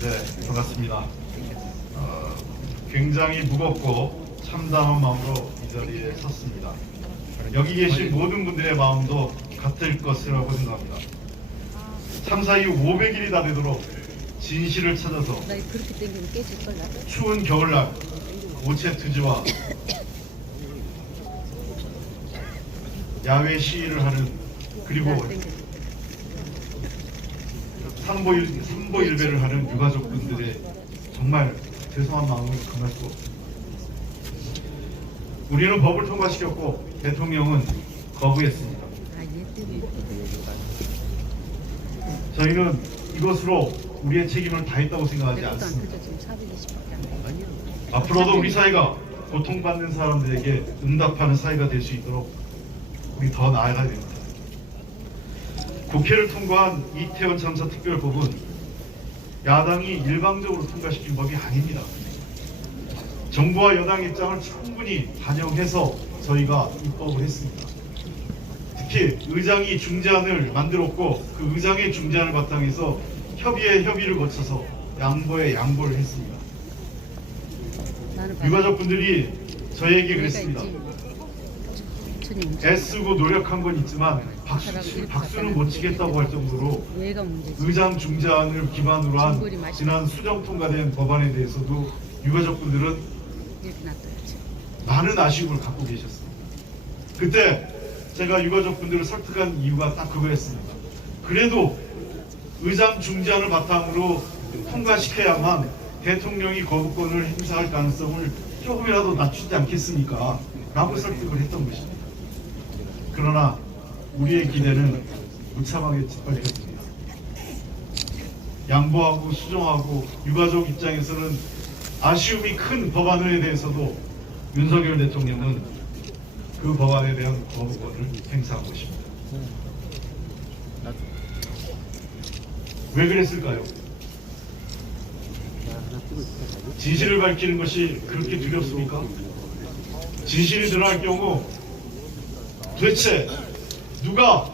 네, 반갑습니다. 굉장히 무겁고 참담한 마음으로 이 자리에 섰습니다. 여기 계신 모든 분들의 마음도 같을 것이라고 생각합니다. 참사 이후 500일이 다 되도록 진실을 찾아서 추운 겨울날 오체 투지와 야외 시위를 하는, 그리고 삼보일배를 하는 유가족분들의 정말 죄송한 마음을 금할 수 없습니다. 우리는 법을 통과시켰고 대통령은 거부했습니다. 저희는 이것으로 우리의 책임을 다했다고 생각하지 않습니다. 앞으로도 우리 사회가 고통받는 사람들에게 응답하는 사회가 될 수 있도록 우리 더 나아가야 됩니다. 국회를 통과한 이태원 참사 특별법은 야당이 일방적으로 통과시킨 법이 아닙니다. 정부와 여당 입장을 충분히 반영해서 저희가 입법을 했습니다. 특히 의장이 중재안을 만들었고 그 의장의 중재안을 바탕해서 협의에 협의를 거쳐서 양보에 양보를 했습니다. 유가족분들이 저희에게 그랬습니다. 애쓰고 노력한 건 있지만 박수는 못 치겠다고 할 정도로 의장 중재안을 기반으로 한 지난 수정 통과된 법안에 대해서도 유가족분들은 많은 아쉬움을 갖고 계셨습니다. 그때 제가 유가족분들을 설득한 이유가 딱 그거였습니다. 그래도 의장 중재안을 바탕으로 통과시켜야만 대통령이 거부권을 행사할 가능성을 조금이라도 낮추지 않겠습니까? 라고 설득을 했던 것입니다. 그러나 우리의 기대는 무참하게 짓밟혔습니다. 양보하고 수정하고 유가족 입장에서는 아쉬움이 큰 법안에 대해서도 윤석열 대통령은 그 법안에 대한 거부권을 행사한 것입니다. 왜 그랬을까요? 진실을 밝히는 것이 그렇게 두렵습니까? 진실이 드러날 경우 도대체 누가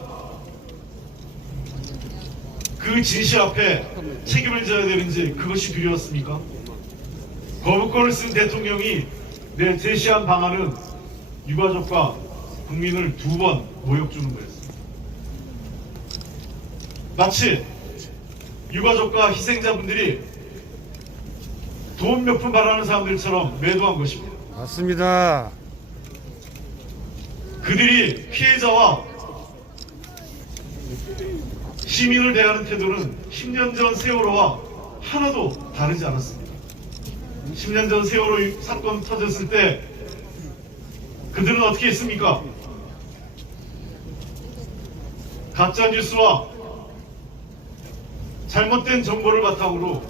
그 진실 앞에 책임을 져야 되는지 그것이 두려웠습니까? 거부권을 쓴 대통령이 제시한 방안은 유가족과 국민을 두 번 모욕 주는 거였습니다. 마치 유가족과 희생자분들이 돈 몇 푼 바라는 사람들처럼 매도한 것입니다. 맞습니다. 그들이 피해자와 시민을 대하는 태도는 10년 전 세월호와 하나도 다르지 않았습니다. 10년 전 세월호 사건 터졌을 때 그들은 어떻게 했습니까? 가짜뉴스와 잘못된 정보를 바탕으로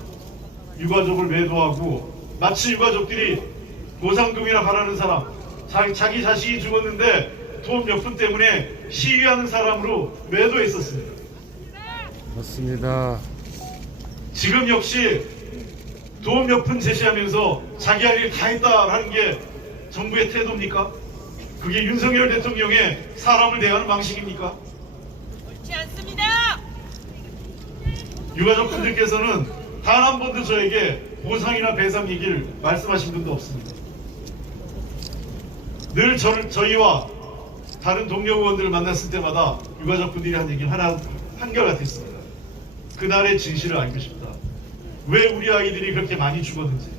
유가족을 매도하고 마치 유가족들이 보상금이나 바라는 사람, 자기 자식이 죽었는데 돈 몇 푼 때문에 시위하는 사람으로 매도했었습니다. 맞습니다. 지금 역시 돈 몇 푼 제시하면서 자기 할 일 다 했다라는 게 정부의 태도입니까? 그게 윤석열 대통령의 사람을 대하는 방식입니까? 옳지 않습니다. 유가족분들께서는 단 한 번도 저에게 보상이나 배상 얘기를 말씀하신 분도 없습니다. 늘 저희와 다른 동료 의원들을 만났을 때마다 유가족분들이 한 얘기는 한결같았습니다. 그날의 진실을 알고 싶다. 왜 우리 아이들이 그렇게 많이 죽었는지,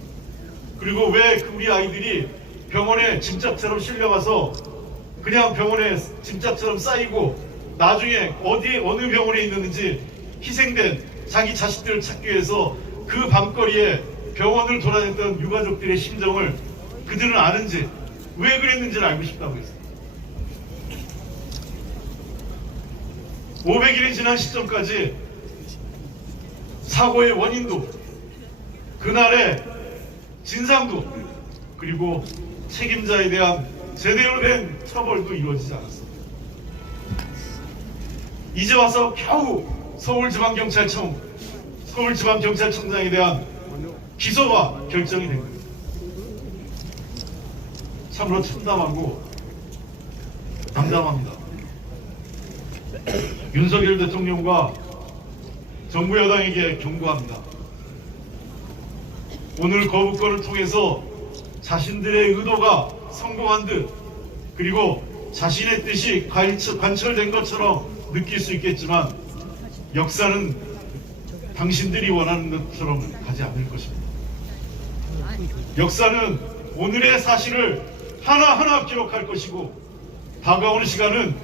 그리고 왜 우리 아이들이 병원에 짐짝처럼 실려가서 그냥 병원에 짐짝처럼 쌓이고 나중에 어느 병원에 있는지 희생된 자기 자식들을 찾기 위해서 그 밤거리에 병원을 돌아다녔던 유가족들의 심정을 그들은 아는지, 왜 그랬는지를 알고 싶다고 했습니다. 500일이 지난 시점까지 사고의 원인도, 그날의 진상도, 그리고 책임자에 대한 제대로 된 처벌도 이루어지지 않았습니다. 이제 와서 겨우 서울지방경찰청장에 대한 기소가 결정이 된 겁니다. 참으로 참담하고 담담합니다. 윤석열 대통령과 정부 여당에게 경고합니다. 오늘 거부권을 통해서 자신들의 의도가 성공한 듯, 그리고 자신의 뜻이 관철된 것처럼 느낄 수 있겠지만 역사는 당신들이 원하는 것처럼 가지 않을 것입니다. 역사는 오늘의 사실을 하나하나 기록할 것이고, 다가오는 시간은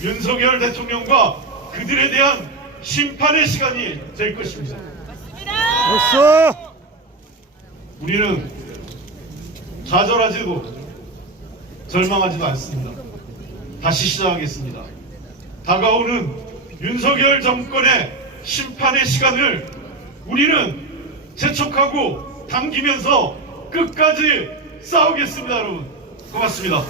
윤석열 대통령과 그들에 대한 심판의 시간이 될 것입니다. 됐어! 우리는 좌절하지도 절망하지도 않습니다. 다시 시작하겠습니다. 다가오는 윤석열 정권의 심판의 시간을 우리는 재촉하고 당기면서 끝까지 싸우겠습니다, 여러분. 고맙습니다.